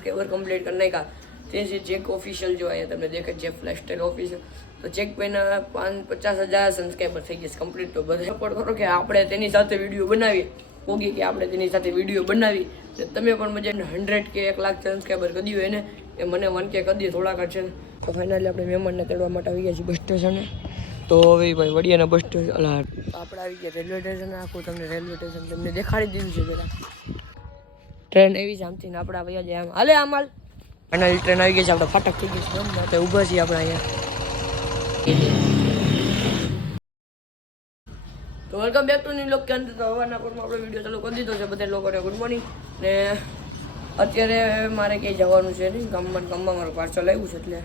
Subscriber complete કરી નાખ્યા. તે છે ચેક ઓફિશિયલ જો અહીંયા તમને દેખે છે ફ્લેશટેલ ઓફિશિયલ તો ચેક પેના પાંચ પચાસ હજાર સબસ્ક્રાઈબર થઈ ગયા કમ્પ્લીટ તો બધા સપોર્ટ કરો કે આપણે તેની સાથે વીડિયો બનાવીએ. કોગી કે આપણે તેની સાથે વીડિયો બનાવી ને તમે પણ મજા હંડ્રેડ કે એક લાખ સબસ્ક્રાઈબર કરી દો એને. એ મને વન કે કરી થોડાક છે તો ફાઇનલી આપણે મહેમાનને તેડવા માટે આવી ગયા છીએ બસ સ્ટેશને તો હવે ભાઈ વડિયાના બસ સ્ટેશન આપણે આવી ગયા રેલવે સ્ટેશન આખું તમને રેલવે સ્ટેશન તમને દેખાડી દીધું છે પેલા ટ્રેન એવી આમથી ને આપણે આવ્યા જાય આમ. હાલે આમ હાલ. ફાઇનલી ટ્રેન આવી ગઈ છે આપણે ફાટક થઈ ગઈ છે એમ માટે ઊભા છીએ આપણે અહીંયા. તો વેલકમ બેક ટુ ન્યુ લોક કે અંત તો હવાના પરમાં આપણે વીડિયો ચાલુ કરી દીધો છે બધા લોકોને ગુડ મોર્નિંગ ને અત્યારે મારે ક્યાંય જવાનું છે નહીં ગામમાં ગામમાં મારું પાર્સલ આવ્યું છે એટલે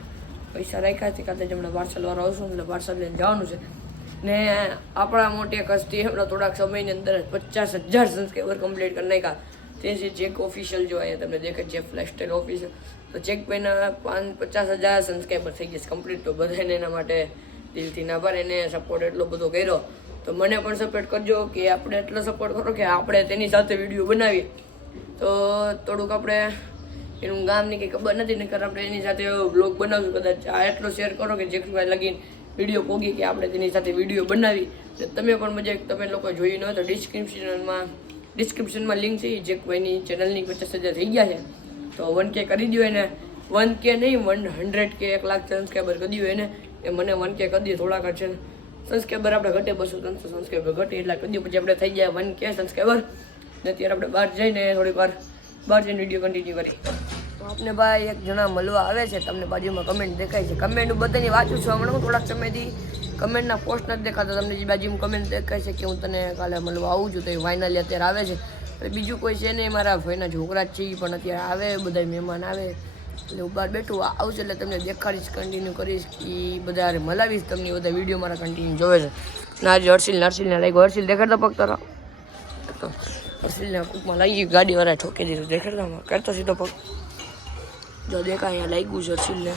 પૈસા રાખ્યા છે કાતે જમણે હમણાં પાર્સલ આવશું એટલે પાર્સલ લઈને જવાનું છે. ને આપણા મોટી કસ્તી હમણાં થોડાક સમયની અંદર જ પચાસ હજાર સબસ્ક્રાઈબર કમ્પ્લીટ કરી નાખ્યા. તે છે ચેક ઓફિશિયલ જો અહીંયા તમને દેખાય છે ફ્લેસ્ટાઇલ ઓફિશિયલ તો ચેક ભાઈના પાંચ પચાસ હજાર સબસ્ક્રાઈબર થઈ ગયા કમ્પ્લીટ તો બધાને એના માટે દિલથી આભાર એને સપોર્ટ એટલો બધો કર્યો. તો મને પણ સપોર્ટ કરજો કે આપણે એટલો સપોર્ટ કરો કે આપણે તેની સાથે વીડિયો બનાવીએ. તો થોડુંક આપણે એનું ગામની કંઈ ખબર નથી, નકર આપણે એની સાથે બ્લોગ બનાવશું, કદાચ આ એટલો શેર કરો કે જેટલું લગીને વીડિયો પોગી કે આપણે તેની સાથે વીડિયો બનાવી. તમે પણ મજા તમે લોકો જોઈ ન તો ડિસ્ક્રિપ્શનમાં ડિસ્ક્રિપ્શનમાં લિંક છે, જે કોઈની ચેનલની પચાસ હજાર થઈ ગયા છે. તો વન કે કરી દો એને. વન કે નહીં વન હંડ્રેડ કે એક લાખ સબસ્ક્રાઈબર કરી દો એને. એ મને વન કે કરી દો થોડાક છે સબસ્ક્રાઈબર આપણે ઘટે બસો ત્રણસો સબસ્ક્રાઈબર ઘટે એટલા કરી પછી આપણે થઈ જાય વન કે સબસ્ક્રાઈબર ને અત્યારે આપણે બહાર જઈને થોડીક વાર, બહાર જઈને વીડિયો કન્ટિન્યુ કરી. તો આપને ભાઈ એક જણા મળવા આવે છે, તમને બાજુમાં કમેન્ટ દેખાય છે. કમેન્ટ બધાની વાંચું છું, હમણાં હું થોડાક સમયથી કમેન્ટના પોસ્ટ નથી દેખાતા. તમને જે બાજુમાં કમેન્ટ દેખાય છે કે હું તને કાલે મળવા આવું છું તો એ ફાઇનલી અત્યારે આવે છે. એટલે બીજું કોઈ છે નહીં, મારા ભાઈના છોકરા જ છે, ઈ પણ અત્યારે આવે બધા મહેમાન આવે. એટલે હું બહાર બેઠું આવશે એટલે તમને દેખાડીશ કન્ટિન્યુ કરીશ કે ઈ બધા હારે મલાવીશ તમને, બધા વીડિયો મારા કન્ટિન્યુ જોવે છે. ના જે હર્ષિલ નર્સિલને લાગ્યો, હર્ષિલ દેખાડતા પગ તારા? તો હર્ષિલને કૂકમાં લાગી ગયું ગાડીવાળા ઠોકી દીધું, દેખાડતા કરતો સીધો પગ. જો દેખાય, અહીંયા લાગ્યું છે હર્ષિલને.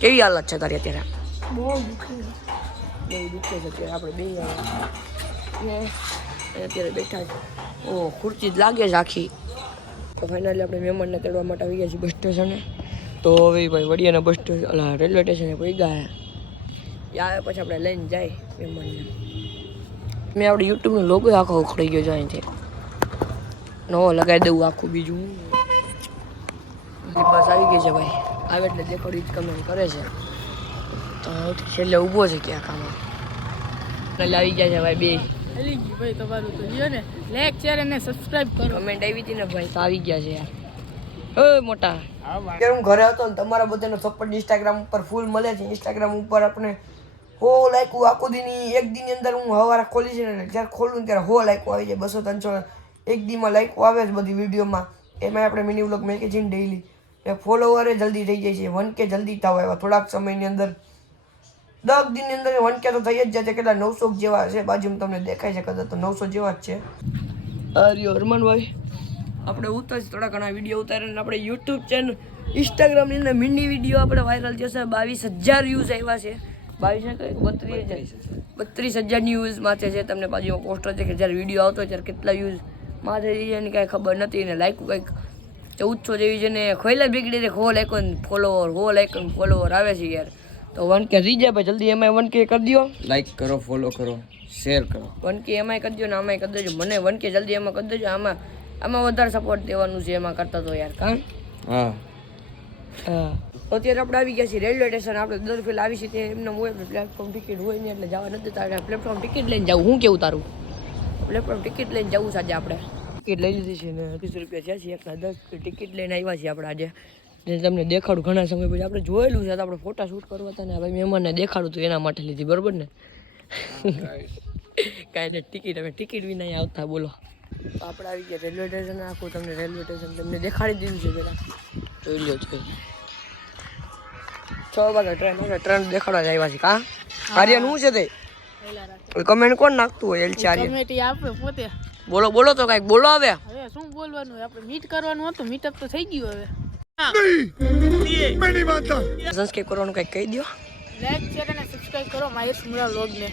કેવી હાલત છે તારી અત્યારે? બહુ દુઃખી. બહુ દુખે છે અત્યારે આપણે બે ને અત્યારે બેઠા ઓ ખુરચી જ લાગે છે આખી. તો ફાઇનલી આપણે મહેમાનને તેડવા માટે આવી ગયા છીએ બસ સ્ટેશને તો હવે ભાઈ વડિયાના બસ સ્ટેશન રેલવે સ્ટેશને કોઈ ગયા. આવે પછી આપણે લઈને જાય મહેમાનને. મેં આપણે યુટ્યુબનો લોગો આખો ઉખડી ગયો છે અહીંથી. નવો લગાવી દેવું આખું બીજું. બસ આવી ગઈ છે ભાઈ. આવે એટલે દેખોડી જ કમેન્ટ કરે છે. તો છેલ્લે ઊભો છે ક્યાંક આમાં. આવી ગયા છે ભાઈ બે. હલી ગયું ભાઈ તમારું તો જીઓ ને. લાઈક શેર અને સબસ્ક્રાઇબ કરો. કમેન્ટ આવી હતી ને ભાઈ તો આવી ગયા છે યાર. એ મોટા. અત્યારે હું ઘરે હતો ને તમારા બધાનો સપોર્ટ ઇન્સ્ટાગ્રામ ઉપર ફૂલ મળે છે. ઇન્સ્ટાગ્રામ ઉપર આપણે હો લાઈકું આખો દીની એક દીની અંદર હું હવારા ખોલી છે ને જ્યારે ખોલું ત્યારે હો લાઈકો આવી જાય બસો ત્રણસો એક દીમાં લાઈકો આવે છે બધી વિડીયોમાં. એમાં આપણે મિની વ્લોગ મેં છે ડેઈલી એ ફોલોવરે જલ્દી થઈ જાય છે. વન કે જલ્દી થવા આવ્યા. થોડાક સમયની અંદર દસ દિનની અંદર વન કે તો થઈ જ જાય છે. કેટલા નવસો જેવા છે. બાજુમાં તમને દેખાય છે કદાચ તો નવસો જેવા જ છે. અરે હરમનભાઈ. આપણે ઉતર થોડા ઘણા વીડિયો ઉતારીને આપણે યુટ્યુબ ચેનલ ઇન્સ્ટાગ્રામની અંદર મિની વીડિયો આપણે વાયરલ થશે બાવીસ હજાર વ્યૂઝ આવ્યા છે. બાવીસ ને કઈ બત્રીસ હજાર. બત્રીસ હજારની વ્યૂઝ માથે છે. તમને બાજુમાં પોસ્ટર છે કે જ્યારે વીડિયો આવતો ત્યારે કેટલા વ્યૂઝ માથે છે એની કાંઈ ખબર નથી ને લાઈક કંઈક ચૌદસો જેવી છે ને ખોઈલા બીગડી હો લાઈકો ફોલોવર હો આઇકોન ફોલોવર આવે છે યાર. તો વન કે રહી જાય ભાઈ જલ્દી એમાં વન કે કરી દો લાઈક કરો ફોલો કરો શેર કરો. વન કે એમાંય કરી દો ને આમાંય કરી દેજો. મને વન કે જલ્દી એમાં કરી દેજો. આમાં આમાં વધારે સપોર્ટ દેવાનું છે એમાં કરતા તો યાર કાં? હા. હા. અત્યારે આપણે આવી ગયા છીએ રેલવે સ્ટેશન. આપણે દર ફેલ આવી છીએ એમને હોય પ્લેટફોર્મ ટિકિટ હોય નહીં એટલે જવા નથી તારે પ્લેટફોર્મ ટિકિટ લઈને જવું હું કેવું તારું? પ્લેટફોર્મ ટિકિટ લઈને જવું છે આજે આપણે. ટિકિટ લઈ લીધી છે ને ત્રીસ રૂપિયા છે. છે એકના દસ ટિકિટ લઈને આવ્યા છીએ આપણે આજે. ને તમને દેખાડું ઘણા સમય પછી. આપણે જોયેલું છે તો આપણે ફોટા શૂટ કરવા હતા ને ભાઈ મહેમાનને દેખાડું હતું એના માટે લીધી બરોબર ને? કાંઈ એટલે ટિકિટ હવે ટિકિટ વિના આવતા બોલો. તો આપણે આવી ગયા રેલવે સ્ટેશન આખું તમને રેલવે સ્ટેશન તમને દેખાડી દીધું છે પેલા. જોઈ લો છો છ વાગે ટ્રેન આવે ટ્રેન દેખાડવા જાય આવ્યા છે કા આર્યન શું છે તે? કમેન્ટ કોણ નાખતું હોય એલચી આર્યન? કમેટી આપે પોતે. બોલો બોલો તો કાંઈક બોલો હવે. હવે શું બોલવાનું હોય? આપણે મીટ કરવાનું હતું મીટઅપ તો થઈ ગયું હવે. કરવાનું કંઈક કહી દો લાઈક શેર અને સબસ્ક્રાઇબ કરો માહિર સુમરા લોગને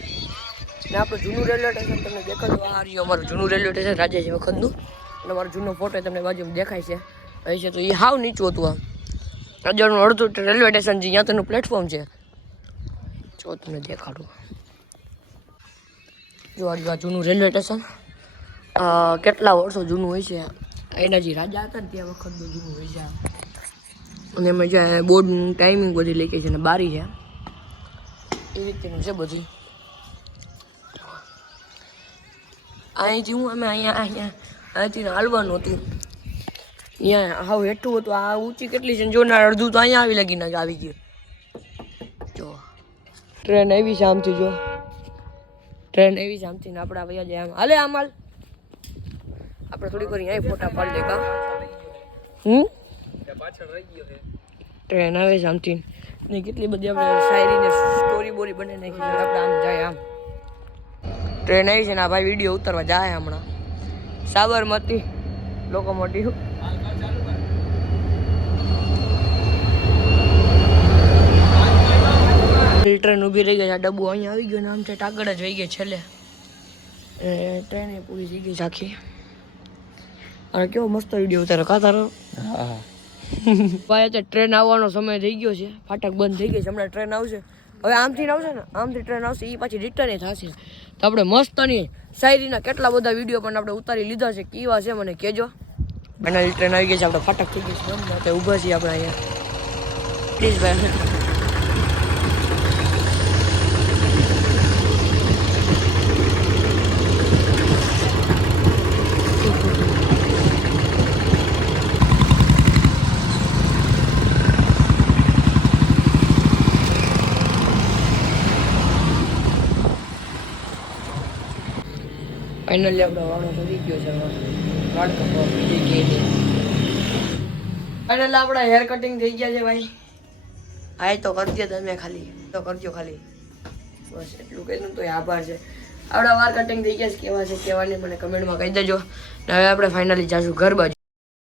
ને આપણું જૂનું રેલવે સ્ટેશન તમને દેખાડું. આ રહ્યું અમારું જૂનું રેલવે સ્ટેશન રાજ્ય છે વખતનું. અને અમારો જૂનો ફોટો તમને બાજુમાં દેખાય છે. અહીં છે તો એ હાવ નીચું હતું આમ. અજરનું અડધું રેલવે સ્ટેશન છે ત્યાં તેનું પ્લેટફોર્મ છે. જો તમને દેખાડું. જો આ જૂનું રેલવે સ્ટેશન. કેટલા વર્ષો જૂનું હોય છે. એના જે રાજા હતા ને ત્યાં વખતનું જૂનું હોય છે. અને એમાં જે બોર્ડનું ટાઈમિંગ બધી લખી છે અને બારી છે. એ રીતનું છે બધી. અહીંથી હું અમે અહીંયા અહીંયા અહીંથી હાલવાનું હતું. અહીંયા હાવ હેઠું હતું. આ ઊંચી કેટલી છે ને? જો ના અડધું તો અહીંયા આવી લાગીને આવી ગયું. જો, ટ્રેન આવી છે આમથી, જો. ટ્રેન આવી છે આમથી ને આપણે વયા જાય આમ. હાલે, આમ હાલ. આપણે થોડીક વાર અહીંયા ફોટા પાડી દે હમ? ટ્રેન આવે છે આમથી. ને કેટલી બધી આપણે શાયરી ને સ્ટોરી બોરી બને નાખી છે. આપણે આમ જાય આમ. ટ્રેન આવી છે ને આ ભાઈ વીડિયો ઉતારવા જાય હમણાં. સાબરમતી. લોકોમોટિવ ટ્રેન ઊભી રહી ગઈ છે. આ ડબ્બો અહીંયા આવી ગયો ને આમ છે આગળ જ વહી ગઈ છેલ્લે. એ ટ્રેન એ પૂરી થઈ ગઈ છે આખી. અને કેવો મસ્ત વીડિયો ઉતારો કા તારો? હા. ભાઈ અત્યારે ટ્રેન આવવાનો સમય થઈ ગયો છે. ફાટક બંધ થઈ ગઈ છે. હમણાં ટ્રેન આવશે. હવે આમથી આવશે ને? આમથી ટ્રેન આવશે એ પાછી રિટર્ન થશે. તો આપણે મસ્તની શાયરીના કેટલા બધા વીડિયો પણ આપણે ઉતારી લીધા છે. કેવા છે મને કહેજો. ફાઇનલી ટ્રેન આવી ગઈ છે. આપણે ફાટક થઈ ગઈ છે. ઊભા છીએ આપણે અહીંયા. પ્લીઝ ભાઈ. ફાઇનલી આપણો વાળો થઈ ગયો છે વાળ કપવા બીજી કે નહીં ફાઇનલી આપણા હેર કટિંગ થઈ ગયા છે ભાઈ હા તો કરજો તમે ખાલી તો કરજો ખાલી બસ એટલું કહીને તો આભાર છે આપણા વાર કટિંગ થઈ ગયા છે કેવા છે કેવા નહીં મને કમેન્ટમાં કહી દેજો હવે આપણે ફાઇનલી જાશું ઘર બાજુ